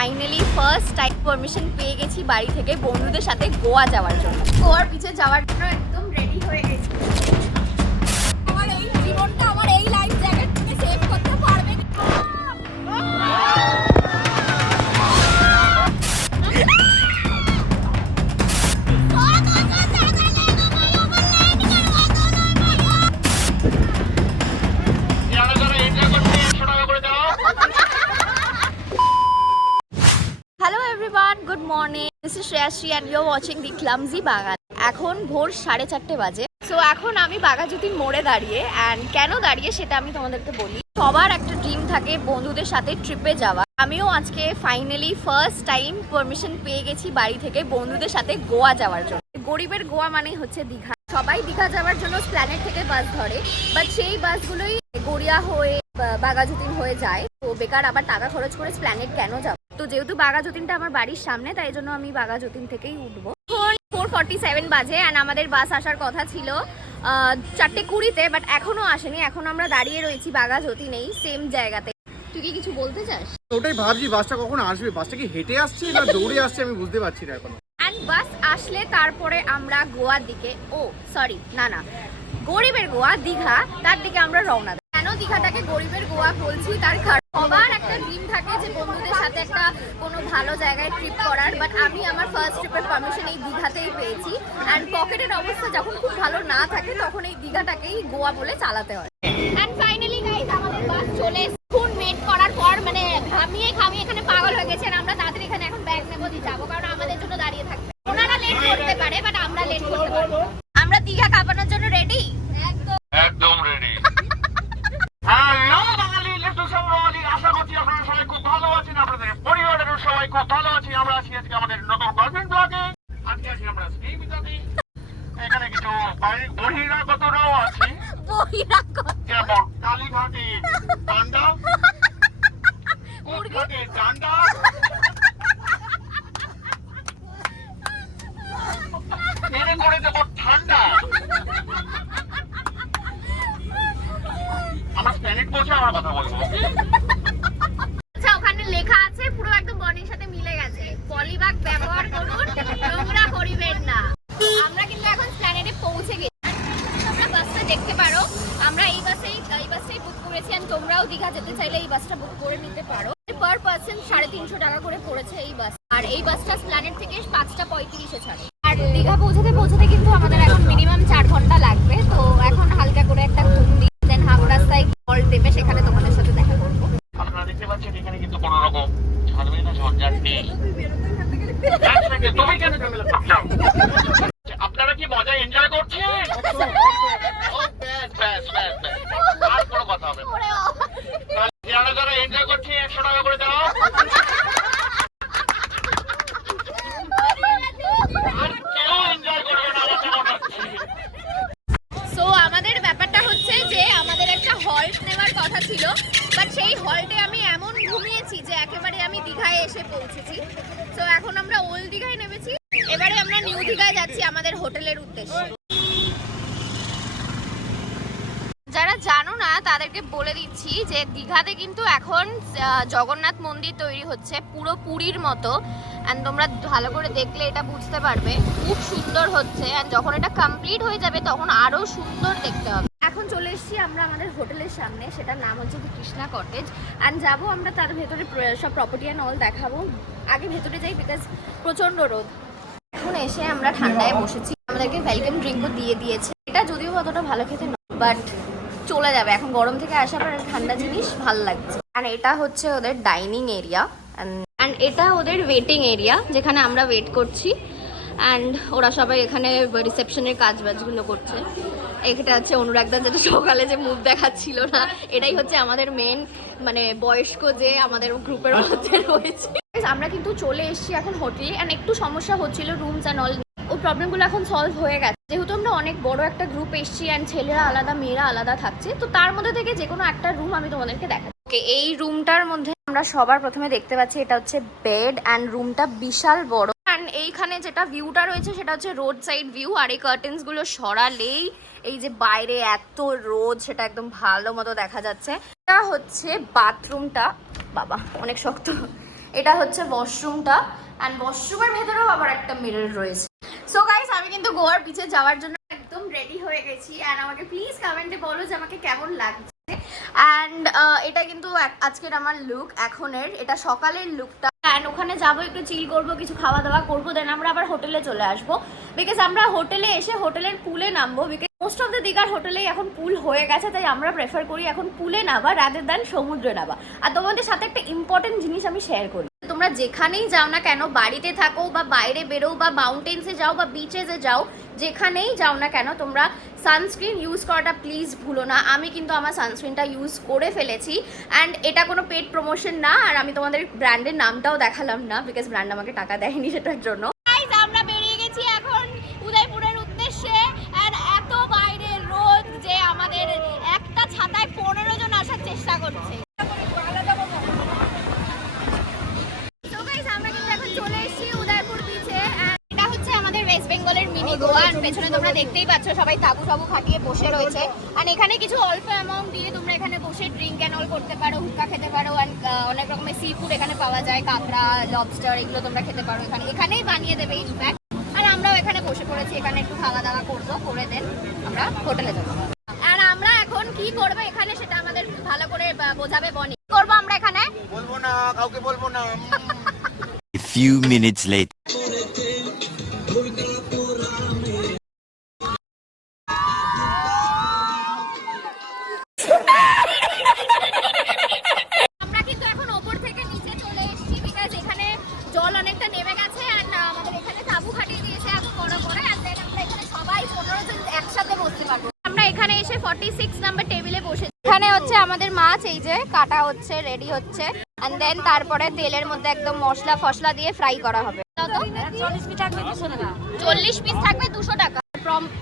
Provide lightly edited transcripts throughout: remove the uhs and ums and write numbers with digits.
Finally first time permission পেয়ে গেছি বাড়ি থেকে বন্ধুদের সাথে গোয়া যাওয়ার জন্য। গোয়ার পিছে যাওয়ার জন্য একদম রেডি হয়ে গেছি। আমার এই জীবনটা আমার এই লাইফ জ্যাকেট থেকে সেভ করতে পারবে। Good morning, this is Shreyashree and you are watching the clumsy বাগান। এখন ভোর 4:30 বাজে। সো এখন আমি বাঘাযতীন মোড়ে দাঁড়িয়ে, অ্যান্ড কেন দাঁড়িয়ে সেটা আমি তোমাদেরকে বলি। সবার একটা ড্রিম থাকে বন্ধুদের সাথে ট্রিপে যাওয়া। আমিও আজকে ফাইনালি ফার্স্ট টাইম পারমিশন পেয়ে গেছি বাড়ি থেকে বন্ধুদের সাথে গোয়া যাওয়ার জন্য। গরিবের গোয়া মানে হচ্ছে দীঘা। সবাই দীঘা যাওয়ার জন্য প্ল্যানেট থেকে বাস ধরে, বাট সেই বাসগুলোই গড়িয়া হয়ে বাঘাযতীন হয়ে যায়। তো বেকার আবার টাকা খরচ করে প্ল্যানেট কেন যাবো। তো যেহেতু বাঘাযতীনটা আমার বাড়ির সামনে, তাই জন্য আমি বাঘাযতীন থেকেই উঠবো। এখন 4:47 বাজে অ্যান্ড আমাদের বাস আসার কথা ছিল 4:20-তে, বাট এখনো আসেনি। এখন আমরা দাঁড়িয়ে রয়েছি বাঘাযতীনেই, সেম জায়গাতে। তুই কি কিছু বলতে চাস? ওটাই ভাবছি বাসটা কখন আসবে। বাসটা কি হেঁটে আসছে না দৌড়ে আসছে আমি বুঝতে পারছি না এখন। অ্যান্ড বাস আসলে তারপরে আমরা গোয়ার দিকে, না গরিবের গোয়া দীঘা, তার দিকে আমরা রওনা দেব। কেন দীঘাটাকে গরিবের গোয়া বলছি তার কারণ সবার একটা ড্রিম থাকে যে বন্ধুদের সাথে একটা কোনো ভালো জায়গায় ট্রিপ করার, বাট আমি আমার ফার্স্ট ট্রিপের পারমিশন এই দীঘাতেই পেয়েছি। অ্যান্ড পকেটের অবস্থা যখন খুব ভালো না থাকে তখন এই দীঘাটাকেই গোয়া বলে চালাতে হয়। অ্যান্ড ফাইনালি গাইস আমাদের বাস চলে এসেছে। ওয়েট করার পর মানে ঘামিয়ে এখানে পাগল হয়ে গেছে। আমরা তাড়াতাড়ি এখানে এখন ব্যাগ নেবো দিয়ে যাবো, কারণ আমাদের জন্য দাঁড়িয়ে থাকবে। ওনারা লেট করতে পারে, বাট আমরা লেট করতে পারবো। আমরা দীঘা কাঁপানোর জন্য রেডি, একদম রেডি। হ্যালো বাঙালি লেটু সবাই, আশা করছি আপনারা সবাই খুব ভালো আছেন, আপনাদের পরিবারের সবাই খুব ভালো আছে। আমরা আছি আজকে আমাদের নতুন গার্লফ্রেন্ড ব্লগে। আজকে আছি আমরা স্নেহিতাতে। এখানে কিছু বহিরাগতরাও আছে, যেমন কালীঘাটের ডান্ডা, কোটঘাটের ডান্ডা, মেরে করে দেবো ঠান্ডা। আমরা প্ল্যানেট পৌঁছে আমরা কথা বলবো। আচ্ছা, ওখানে লেখা আছে পুরো একদম বডির সাথে মিলে গেছে, পলিব্যাগ ব্যবহার করুন, নোংরা করিবেন না। আমরা কিন্তু এখন প্ল্যানেটে পৌঁছে গেছি। তোমরা বাসটা দেখতে পারো, আমরা এই বাসটাই বুক করেছি। আর তোমরাও দীঘা যেতে চাইলে এই বাসটা বুক করে নিতে পারো। পার পার্সন 350 টাকা করে পড়েছে এই বাস। আর এই বাসটা প্ল্যানেট থেকে 5:35-এ ছাড়ে। আর দীঘা পৌঁছাতে কিন্তু আমাদের এখন মিনিমাম 4 ঘন্টা লাগবে। তো এখন হালকা করে একটা ঘুম দিই, দেন হাফ রাস্তায় কল টেপে সেখানে তোমাদের সাথে দেখা করবো। আপনারা দেখতে পাচ্ছেন এখানে কিন্তু কোনো রকম ঝামেলা ঝঞ্ঝাট নেই। তুমি কেন ঝামেলা করছো? আপনারা কি মজা এনজয় করছেন? আর কোনো কথা হবে না। যারা এনজয় করছে 100 টাকা করে দাও। আর কেউ এনজয় করবে না আমার মনে হচ্ছে। সো আমাদের ব্যাপারটা হচ্ছে যে আমাদের একটা হল্ট নেওয়ার কথা ছিল, বাট সেই হল্টে আমি এমন ঘুমিয়েছি যে একেবারে আমি দীঘায় এসে পৌঁছেছি। সো এখন আমরা ওল্ড দীঘায় নেমেছি, এবারে আমরা নিউ দীঘায় যাচ্ছি আমাদের হোটেলের উদ্দেশ্যে। যারা জানো না তাদেরকে বলে দিচ্ছি যে দীঘাতে কিন্তু এখন জগন্নাথ মন্দির তৈরি হচ্ছে পুরো পুরীর মতো। অ্যান্ড তোমরা ভালো করে দেখলে এটা বুঝতে পারবে, খুব সুন্দর হচ্ছে। অ্যান্ড যখন এটা কমপ্লিট হয়ে যাবে তখন আরও সুন্দর দেখতে হবে। এখন চলে এসেছি আমরা আমাদের হোটেলের সামনে, সেটার নাম হচ্ছে দি কৃষ্ণা কটেজ। অ্যান্ড যাবো আমরা তার ভেতরে সব প্রপার্টি অ্যান্ড অল দেখাবো। আগে ভেতরে যাই, বিকজ প্রচণ্ড রোদ। এখন এসে আমরা ঠান্ডায় বসেছি, আমাদেরকে ওয়েলকাম ড্রিঙ্কও দিয়ে দিয়েছে। এটা যদিও অতটা ভালো খেতে নয়, বাট চলে যাবে। এখন গরম থেকে আসার পর ঠান্ডা জিনিস ভালো লাগছে। অ্যান্ড এটা হচ্ছে ওদের ডাইনিং এরিয়া, অ্যান্ড এটা ওদের ওয়েটিং এরিয়া যেখানে আমরা ওয়েট করছি। অ্যান্ড ওরা সবাই এখানে রিসেপশনের কাজবাজগুলো করছে। এটা হচ্ছে অনুরাগদা, যেটা সকালে যে মুখ দেখাচ্ছিল না, এটাই হচ্ছে আমাদের মেন মানে বয়স্ক যে আমাদের গ্রুপের মধ্যে রয়েছে। আমরা কিন্তু চলে এসেছি এখন হোটেলে। অ্যান্ড একটু সমস্যা হচ্ছিল রুমস অ্যান্ড অল, ওই প্রবলেমগুলো এখন সলভ হয়ে গেছে। যেহেতু আমরা অনেক বড় একটা গ্রুপ এসেছি অ্যান্ড ছেলেরা আলাদা মেয়েরা আলাদা থাকছে, তো তার মধ্যে থেকে যে কোনো একটা রুম আমি তোমাদেরকে দেখাচ্ছি। ওকে, এই রুমটার মধ্যে আমরা সবার প্রথমে দেখতে পাচ্ছি এটা হচ্ছে বেড, অ্যান্ড রুমটা বিশাল বড়। অ্যান্ড এইখানে যেটা ভিউটা রয়েছে সেটা হচ্ছে রোড সাইড ভিউ। আর এই কার্টেন্সগুলো সরালেই এই যে বাইরে এত রোদ সেটা একদম ভালো মতো দেখা যাচ্ছে। এটা হচ্ছে বাথরুমটা, বাবা অনেক শক্ত। এটা হচ্ছে ওয়াশরুমটা, অ্যান্ড ওয়াশরুমের ভেতরেও আবার একটা মিরর রয়েছে। সো গাইস, আমি কিন্তু গোয়ার বিচে যাওয়ার জন্য একদম রেডি হয়ে গেছি, অ্যান্ড আমাকে প্লিজ কমেন্টে বলো যে আমাকে কেমন লাগছে। অ্যান্ড এটা কিন্তু আজকের আমার লুক এখনের, এটা সকালের লুকটা। অ্যান্ড ওখানে যাবো, একটু চিল করবো, কিছু খাওয়া দাওয়া করবো, দেন আমরা আবার হোটেলে চলে আসবো। বিকজ আমরা হোটেলে এসে হোটেলের পুলে নামবো, বিকজ মোস্ট অফ দ্য দীঘার হোটেলেই এখন পুল হয়ে গেছে, তাই আমরা প্রেফার করি এখন পুলে নামা রাদার দ্যান সমুদ্রে নামা। আর তোমাদের সাথে একটা ইম্পর্টেন্ট জিনিস আমি শেয়ার করি, তোমরা যেখানেই যাও না কেন, বাড়িতে থাকো বা বাইরে বেরো বা মাউন্টেন্সে যাও বা বিচেসে যাও, যেখানেই যাও না কেন তোমরা সানস্ক্রিন ইউজ করাটা প্লিজ ভুলো না। আমি কিন্তু আমার সানস্ক্রিনটা ইউজ করে ফেলেছি, অ্যান্ড এটা কোনো পেড প্রমোশন না, আর আমি তোমাদের ব্র্যান্ডের নামটাও দেখালাম না, বিকজ ব্র্যান্ড আমাকে টাকা দেয়নি সেটার জন্য। আমরা বেরিয়ে গেছি এখন উদয়পুরের উদ্দেশ্যে, আর এত বাইরে রোদ যে আমাদের একটা ছাতায় 15 জন আসার চেষ্টা করছে। পেছনে তোমরা দেখতেই পাচ্ছ সবাই তাবু টাবু খাটিয়ে বসে রয়েছে, আর এখানে কিছু অল্প অ্যামাউন্ট দিয়ে তোমরা এখানে বসে ড্রিঙ্ক অ্যান্ড অল করতে পারো, হুক্কা খেতে পারো, অ্যান্ড অনেক রকমের সি ফুড এখানে পাওয়া যায়, কাঁকড়া, লবস্টার, এগুলো তোমরা খেতে পারো এখানেই বানিয়ে দেবে ইনফ্যাক্ট। আর আমরাও এখানে বসে পড়েছি, এখানে একটু খাওয়া দাওয়া করবো, করে দেন আমরা হোটেলে যাবো। আর আমরা এখন কি করবো এখানে সেটা আমাদের ভালো করে বোঝাবে বনি। কি করবো আমরা এখানে বলবো না, কাউকে বলবো না। A few minutes later. আমরা কিন্তু এখন ওপর থেকে নিচে চলে এসেছি, বিকজ এখানে জল অনেকটা নেমে গেছে, অ্যান্ড আমাদের এখানে তাবু খাটিয়ে দিয়েছে এত বড় করে, অ্যান্ড দেন আমরা এখানে সবাই 15 জন একসাথে বসতে পারবো। আমরা এখানে এসে 46 নাম্বার টেবিলে বসে, এখানে হচ্ছে আমাদের মাছ, এই যে কাটা হচ্ছে, রেডি হচ্ছে, অ্যান্ড দেন তারপরে তেলের মধ্যে একদম মশলা ফসলা দিয়ে ফ্রাই করা হবে। 40 পিস থাকবে 200 টাকা, 40 পিস থাকবে 200 টাকা,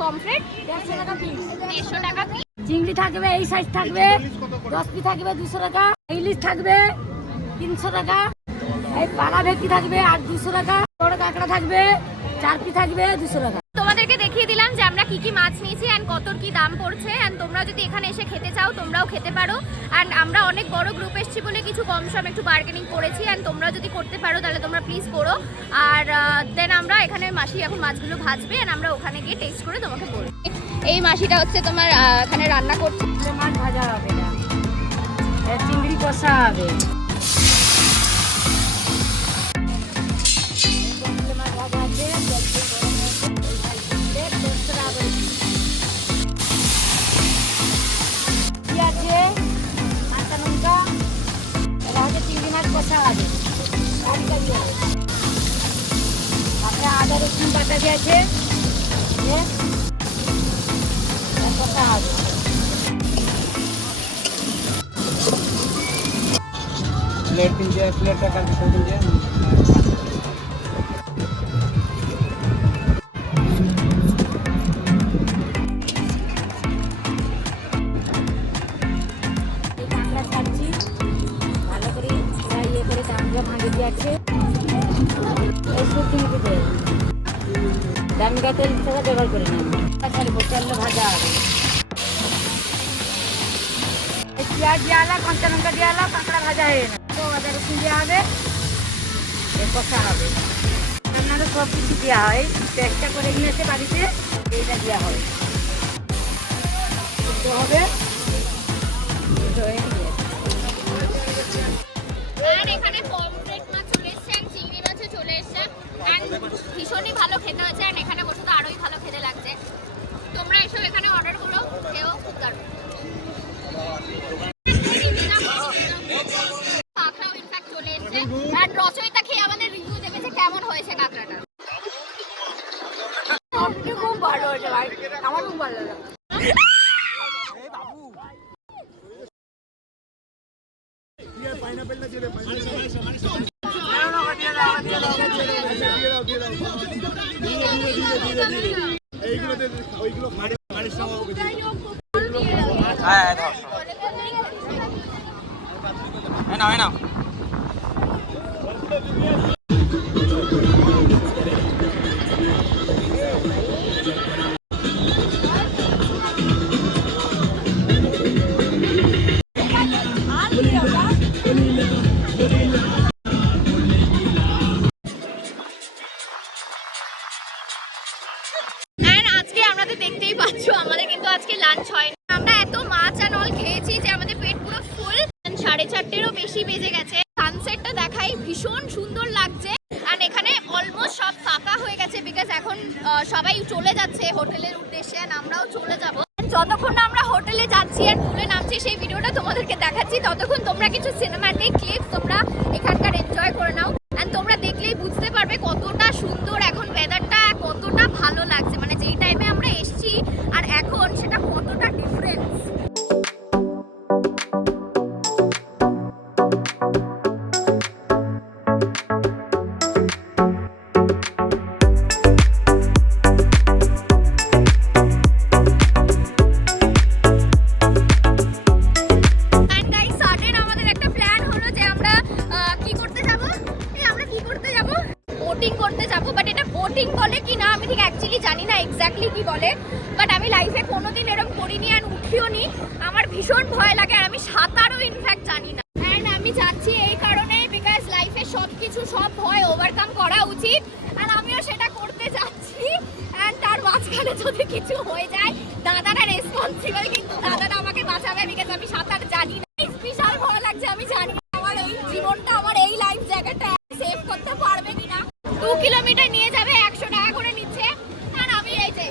পমফ্রেট 150 টাকা পিস, 150 টাকা পিস। চিংড়ি থাকবে এই সাইজ থাকবে 10 পিস থাকবে 200 টাকা, ইলিশ থাকবে 300 টাকা, এই পালা ভেটকি থাকবে আর 200 টাকা, বড় কাঁকড়া থাকবে 4 পিস থাকবে 200 টাকা। তোমাদেরকে দেখিয়ে দিলাম যে আমরা কি কি মাছ নিয়েছি অ্যান্ড কতর কি দাম পড়ছে, অ্যান্ড তোমরা যদি এখানে এসে খেতে চাও তোমরাও খেতে পারো, অ্যান্ড আমরা অনেক বড় গ্রুপ এসেছি বলে কিছু কম সম একটু বার্গেনিং করেছি, অ্যান্ড তোমরা যদি করতে পারো তাহলে তোমরা প্লিজ করো। আর দেন আমরা এখানে মাসি এখন মাছগুলো ভাজবে, অ্যান্ড আমরা ওখানে গিয়ে টেস্ট করে তোমাকে বলবো। এই মাসিটা হচ্ছে তোমার এখানে রান্না করছে, মাছ ভাজা হবে না, চিংড়ি কষা হবে, মাছ ভাজা আছে, আছে কাঁচা লঙ্কা, এটা হচ্ছে চিংড়ি মাছ কষা হবে, তারপরে আদা রসুন বাটা দিয়েছে কষা হবে। प्लेट दीजिए, प्लेट का कर दीजिए। কাঁকড়া ছাড়ছি ভালো করে, ইয়ে করে কাঁকড়া ভাঙে দিয়েছে, এই শুকনো দামিকা তেল ছাড়া ব্যবহার করে নেন, ছাড়বো তেল ভাজা হবে, পেঁয়াজ দেওয়া হলো, কাঁচা লঙ্কা দেওয়া হলো, কাঁকড়া ভাজা হয়ে না, তো আদা রসুন দেওয়া হবে, কষা হবে, আপনারা সব কিছু দেওয়া হয়, পেস্টটা করে নিয়েছে বাড়িতে, এইটা দেওয়া হয় হবে। এখানে পমফ্রেট মাছ চলে এসছে, চিংড়ি মাছও চলে এসছে, ভীষণই ভালো খেতে হয়েছে, আর এখানে বসে তো আরোই ভালো খেতে লাগছে। তোমরা এসব এখানে অর্ডার করো, খেয়েও খুব দারুণ। কাঁকড়াও ইনফ্যাক্ট চলে এসছে, আর রচয়িতা খেয়ে আমাদের রিভিউ দেবে যে কেমন হয়েছে কাঁকড়াটা। খুব ভালো হয়েছে ভাই, আমার খুব ভালো লাগলো। দেখতেই পাচ্ছ আমাদের কিন্তু আজকে লাঞ্চ হয় না। আমরা এত মাছ আর অল খেয়েছি যে আমাদের পেট পুরো ফুল। 4:30-এরও বেশি বেজে গেছে। সানসেটটা দেখাই, ভীষণ সুন্দর লাগছে। আর এখানে অলমোস্ট সব ফাঁকা হয়ে গেছে বিকজ এখন সবাই চলে যাচ্ছে হোটেলের উদ্দেশ্যে, আর আমরাও চলে যাব। যতক্ষণ না আমরা হোটেলে যাচ্ছি আর পুলে নামছি সেই ভিডিওটা তোমাদেরকে দেখাচ্ছি, ততক্ষণ তোমরা কিছু সিনেম্যাটিক ক্লিপস তোমরা এখানকার এনজয় করে নাও। এন্ড তোমরা দেখলেই বুঝতে পারবে কতটা সুন্দর এখন ওয়েদারটা, কতটা ভালো লাগছে। মানে যেই টাইমে আমরা এসেছি আর এখন সেটা কতটা ডিফারেন্স। বোটিং করতে যাব, বাট এটা বোটিং বলে কি না আমি ঠিক অ্যাকচুয়ালি জানি না এক্স্যাক্টলি কি বলে, বাট আমি লাইফে কোনোদিন এরকম করিনি আর উঠিও নি। আমার ভীষণ ভয় লাগে আর আমি সাঁতারও ইনফ্যাক্ট জানি না। অ্যান্ড আমি যাচ্ছি এই কারণেই বিকজ লাইফে সব ভয় ওভারকাম করা উচিত, আর আমিও সেটা করতে যাচ্ছি। অ্যান্ড তার মাঝখানে যদি কিছু হয়ে যায় দাদারা রেসপন্সিবল, কিন্তু দাদারা আমাকে বাঁচাবে বিকজ আমি সাঁতার জানি না। বিশাল ভয় লাগছে, আমি জানি আমার এই জীবনটা, আমার এই লাইফ জায়গাটা সেভ করতে পারবে কিনা। 2 কিলোমিটার নিয়ে যাবে, 100 টাকা করে নিচ্ছে। আর আমি এই যে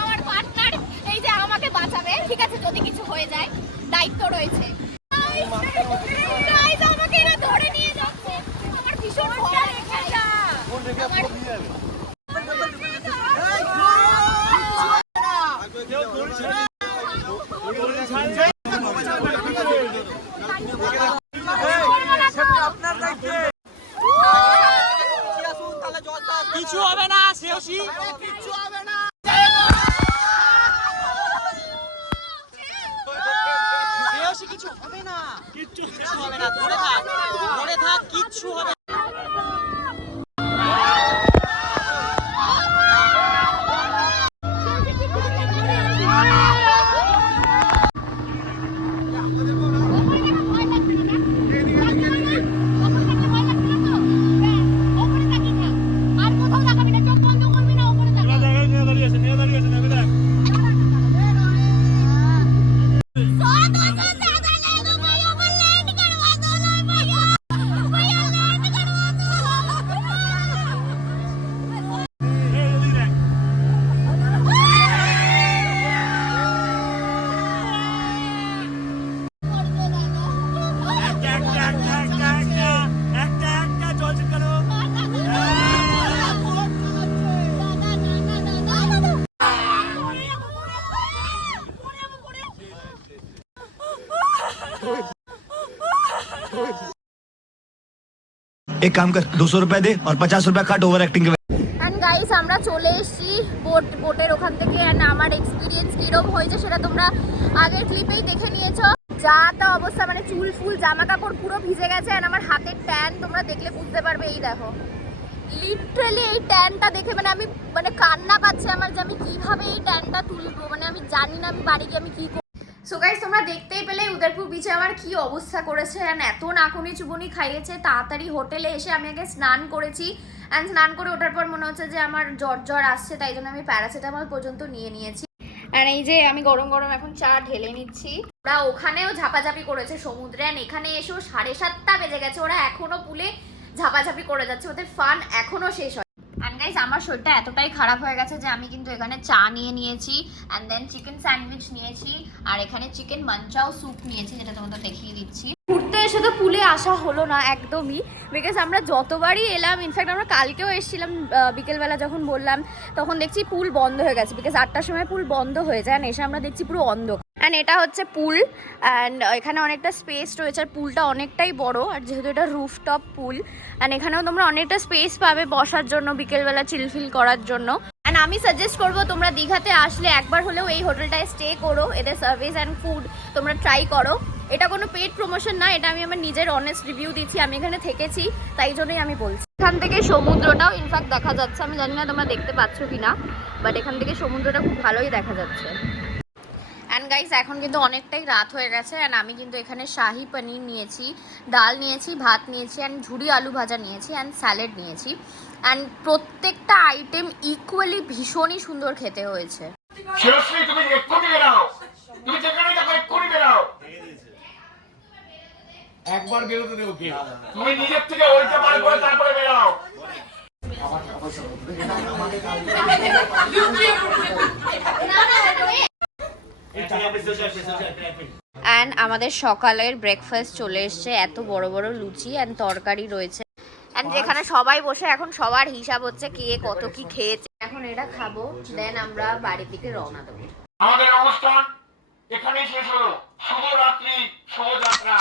আমার পার্টনার এই যে আমাকে বাঁচাবে, ঠিক আছে যদি কিছু হয়ে যায়, দায়িত্ব রয়েছে। গাইস আমাকে এরা ধরে নিয়ে যাচ্ছে, আমার ভীষণ ভয় লাগছে। কিছু হবে না, শ্রেয়সী কিছু হবে না, শ্রেয়সী কিছু হবে না, কিচ্ছু হবে না, ধরে থাক, কিচ্ছু হবে না। एक काम कर 200 रुपए दे और 50 रुपए काट ओवर एक्टिंग के। এন্ড গাইস আমরা চলে এসেছি বোটের ওখান থেকে। এন্ড আমার এক্সপিরিয়েন্স কিরকম হয়েছে সেটা তোমরা আগের ক্লিপেই দেখে নিয়েছো। যা তা অবস্থা, মানে চুল ফুল জামা কাপড় পুরো ভিজে গেছে। এন্ড আমার হাতের ট্যান তোমরা দেখলে বুঝতে পারবে, এই দেখো লিটারালি এই ট্যানটা দেখে মানে আমি কান্না পাচ্ছে আমার যে আমি কিভাবে এই ট্যানটা তুলবো। মানে আমি জানি না আমি বাড়ি গিয়ে আমি কি। সো গাইস তোমরা দেখতেই পেলে উদয়পুর বিচে আমার কি অবস্থা করেছে। অ্যান্ড এত নাকুনি চুবুনি খাইয়েছে। তাড়াতাড়ি হোটেলে এসে আমি আগে স্নান করেছি, অ্যান্ড স্নান করে ওঠার পর মনে হচ্ছে যে আমার জ্বর আসছে, তাই জন্য আমি প্যারাসিটামল পর্যন্ত নিয়ে নিয়েছি। অ্যান্ড এই যে আমি গরম গরম এখন চা ঢেলে নিচ্ছি। ওরা ওখানেও ঝাপাঝাপি করেছে সমুদ্রে, অ্যান্ড এখানে এসেও 7:30 বেজে গেছে। ওরা এখনো পুলে ঝাপাঝাপি করে যাচ্ছে, ওদের ফান এখনো শেষ হয়। অ্যান্ড গাইস আমার শরীরটা এতটাই খারাপ হয়ে গেছে যে আমি কিন্তু এখানে চা নিয়ে নিয়েছি, অ্যান্ড দেন চিকেন স্যান্ডউইচ নিয়েছি, আর এখানে চিকেন মাঞ্চাও স্যুপ নিয়েছি, যেটা তোমাদের দেখিয়ে দিচ্ছি। ঘুরতে এসে তো পুলে আসা হলো না একদমই, বিকজ আমরা যতবারই এলাম, ইনফ্যাক্ট আমরা কালকেও এসেছিলাম বিকেলবেলা যখন বললাম, তখন দেখছি পুল বন্ধ হয়ে গেছে, বিকজ 8টার সময় পুল বন্ধ হয়ে যায়। এসে আমরা দেখছি পুরো অন্ধকার। অ্যান্ড এটা হচ্ছে পুল, অ্যান্ড এখানে অনেকটা স্পেস রয়েছে, আর পুলটা অনেকটাই বড়, আর যেহেতু এটা রুফটপ পুল, অ্যান্ড এখানেও তোমরা অনেকটা স্পেস পাবে বসার জন্য, বিকেলবেলা চিলফিল করার জন্য। অ্যান্ড আমি সাজেস্ট করবো তোমরা দীঘাতে আসলে একবার হলেও এই হোটেলটায় স্টে করো, এদের সার্ভিস অ্যান্ড ফুড তোমরা ট্রাই করো। এটা কোনো পেড প্রমোশন না, এটা আমি আমার নিজের অনেস্ট রিভিউ দিচ্ছি, আমি এখানে থেকেছি তাই জন্যই আমি বলছি। এখান থেকে সমুদ্রটাও ইনফ্যাক্ট দেখা যাচ্ছে, আমি জানি না তোমরা দেখতে পাচ্ছ কিনা, বাট এখান থেকে সমুদ্রটা খুব ভালোই দেখা যাচ্ছে। অ্যান্ড গাইস এখন কিন্তু অনেকটাই রাত হয়ে গেছে, অ্যান্ড আমি কিন্তু এখানে শাহি পনির নিয়েছি, ডাল নিয়েছি, ভাত নিয়েছি, অ্যান্ড ঝুরি আলু ভাজা নিয়েছি, অ্যান্ড স্যালাড নিয়েছি। অ্যান্ড প্রত্যেকটা আইটেম ইকুয়ালি ভীষণই সুন্দর খেতে হয়েছে। শিরশ্রী তুমি এক্ষুনি বেরাও, তুমি যেখানে যাবো এক্ষুনি বেরাও। একবার বেরোতে দেবো কে? তুমি নিজের থেকে ওইটা বার করে তারপরে বেরাও। অ্যান্ড আমাদের সকালের ব্রেকফাস্ট চলে এসছে, এত বড় বড় লুচি অ্যান্ড তরকারি রয়েছে। অ্যান্ড যেখানে সবাই বসে এখন সবার হিসাব হচ্ছে কে কত কি খেয়েছে। এখন এটা খাবো, দেন আমরা বাড়ির দিকে রওনা দেবো। আমাদের অনুষ্ঠান এখানেই শেষ হলো। শুভরাত্রি, শুভযাত্রা।